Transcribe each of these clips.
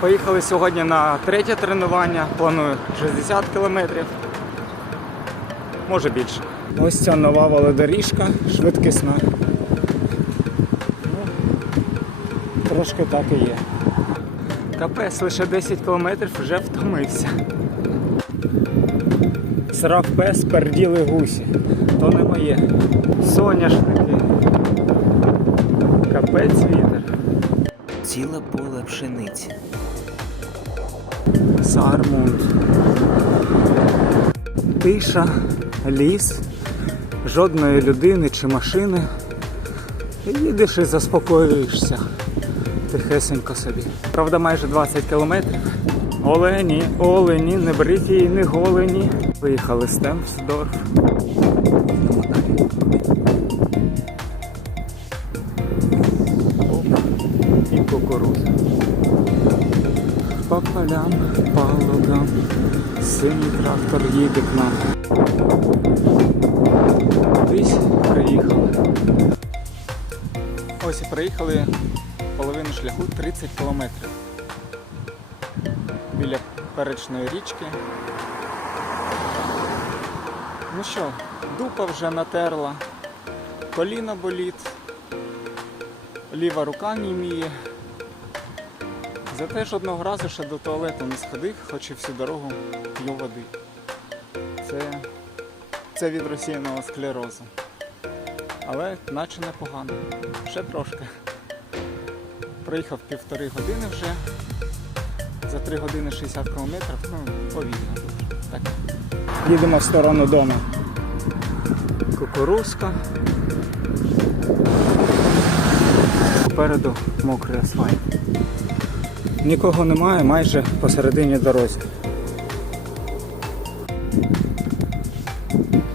Поїхали сьогодні на третє тренування. Планую 60 кілометрів. Може більше. Ось ця нова велодоріжка, швидкісна. Ну, трошки так і є. Капець, лише 10 кілометрів вже втомився. Срав пес, перділи гусі. То не моє. Соняшники. Капець вітер. Ціле поле пшениці. Сармунд. Тиша, ліс, жодної людини чи машини. Їдеш і заспокоюєшся тихесенько собі. Правда, майже 20 кілометрів. Олені, олені, не бриті не голені. Виїхали з Темпсдорф. Кукурудза. По полям, по лугам, синій трактор їде к нам. Кудись приїхали. Ось і приїхали половину шляху 30 кілометрів. Біля перечної річки. Ну що, дупа вже натерла, коліна болить, ліва рука німіє. Зате жодного разу ще до туалету не сходив, хоч і всю дорогу п'ю води. Це, це від розсіяного склерозу. Але наче непогано. Ще трошки. Проїхав півтори години вже. За 3 години 60 кілометрів, ну, повільно. Так. Їдемо в сторону дому. Кукурузка. Попереду мокрий асфальт. Нікого немає майже посередині дорозі.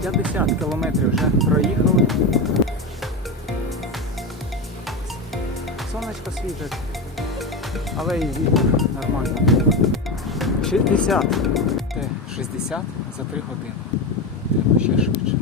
50 кілометрів вже проїхали. Сонечко світить, але і вітер нормально. 60. 60 за 3 години. Треба ще швидше.